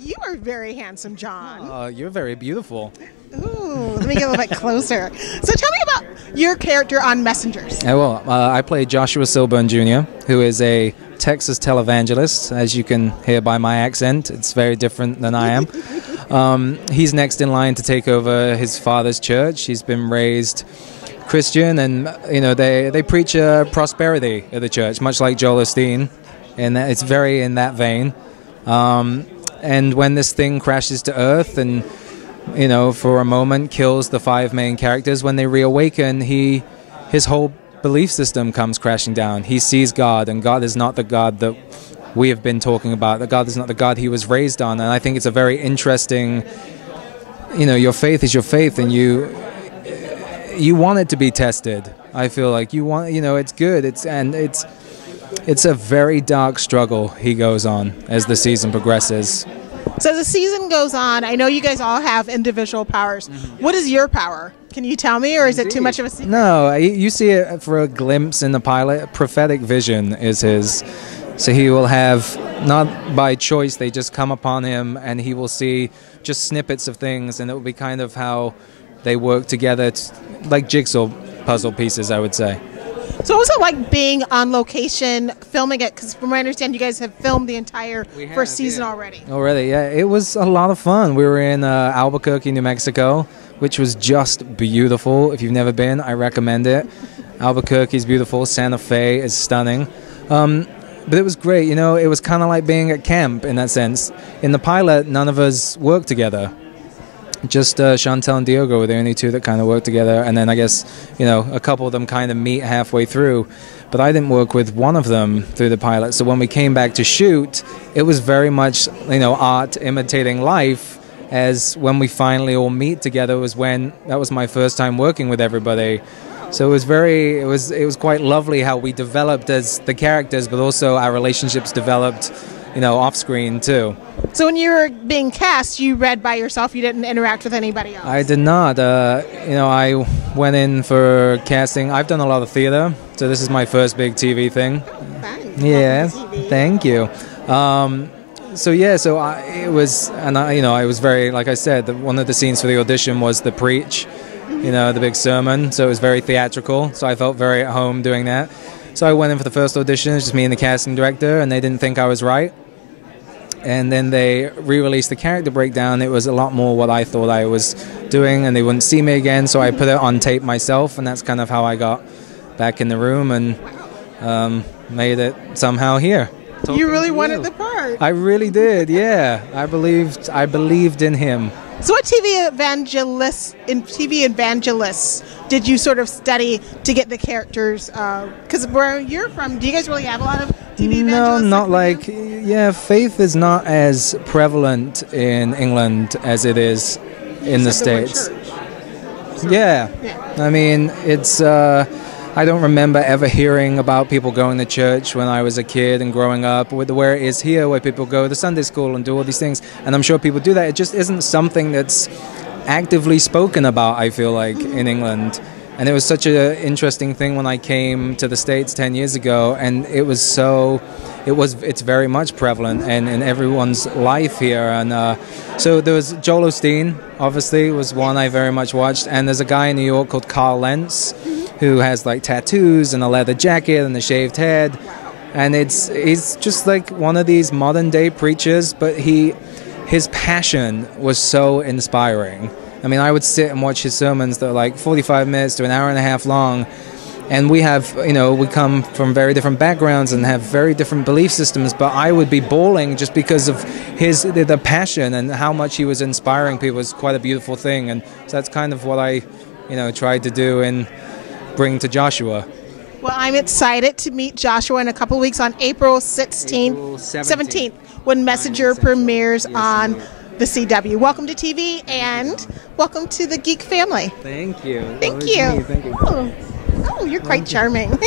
You are very handsome, Jon. You're very beautiful. Ooh, let me get a little bit closer. So tell me about your character on Messengers. I play Joshua Silburn Jr., who is a Texas televangelist. As you can hear by my accent, it's very different than I am. He's next in line to take over his father's church. He's been raised Christian, and they preach prosperity at the church, much like Joel Osteen, and it's very in that vein. And when this thing crashes to Earth and, for a moment kills the five main characters, when they reawaken, his whole belief system comes crashing down. He sees God, and God is not the God that we have been talking about. That God is not the God he was raised on. And I think it's a very interesting, your faith is your faith, and you want it to be tested. I feel like you want, it's good. It's a very dark struggle he goes on as the season progresses. So as the season goes on, I know you guys all have individual powers. Mm-hmm. What is your power? Can you tell me, or is it too much of a secret? No, you see it for a glimpse in the pilot. Prophetic vision is his. So he will have, not by choice, they just come upon him, and he will see just snippets of things, and it will be kind of how they work together, like jigsaw puzzle pieces, I would say. So what was it like being on location, filming it? Because from what I understand, you guys have filmed the entire first season already. Already, yeah. It was a lot of fun. We were in Albuquerque, New Mexico, which was just beautiful. If you've never been, I recommend it. Albuquerque is beautiful. Santa Fe is stunning. But it was great. It was kind of like being at camp in that sense. In the pilot, none of us worked together. Just Chantel and Diogo were the only two that kind of worked together, and then I guess, a couple of them kind of meet halfway through, but I didn't work with one of them through the pilot. So when we came back to shoot, it was very much, art imitating life, as when we finally all meet together was when, that was my first time working with everybody. So it was quite lovely how we developed as the characters, but also our relationships developed, off screen too. So when you were being cast, you read by yourself, you didn't interact with anybody else? I did not. I went in for casting. I've done a lot of theater, so this is my first big TV thing. Thanks. Yeah, thank you. I was very, like I said, one of the scenes for the audition was the preach, the big sermon, so it was very theatrical, so I felt very at home doing that. So I went in for the first audition, it's just me and the casting director, and they didn't think I was right. And then they re-released the character breakdown. It was a lot more what I thought I was doing, and they wouldn't see me again, so I put it on tape myself, and that's kind of how I got back in the room and made it somehow here. You really wanted the part. I really did, yeah. I believed in him. So what TV evangelists did you sort of study to get the characters? Because where you're from, do you guys really have a lot of TV evangelists? No, not faith is not as prevalent in England as it is in the States. Yeah. I mean, it's... I don't remember ever hearing about people going to church when I was a kid and growing up, where it is here, where people go to Sunday school and do all these things. And I'm sure people do that. It just isn't something that's actively spoken about, I feel like, in England. And it was such an interesting thing when I came to the States 10 years ago, and it's very much prevalent and in everyone's life here. And so there was Joel Osteen, obviously, was one I very much watched. And there's a guy in New York called Carl Lentz, who has like tattoos and a leather jacket and a shaved head, and he's just like one of these modern day preachers, but his passion was so inspiring. I mean, I would sit and watch his sermons that are like 45 minutes to an hour and a half long, and we come from very different backgrounds and have very different belief systems, but I would be bawling just because of the passion and how much he was inspiring people. It's quite a beautiful thing, and so that's kind of what I tried to do and bring to Joshua. Well, I'm excited to meet Joshua in a couple of weeks on April 17th, when Messenger premieres on the CW. Welcome to TV and welcome to the Geek family. Thank you. Thank you. Thank you. Oh, you're quite charming.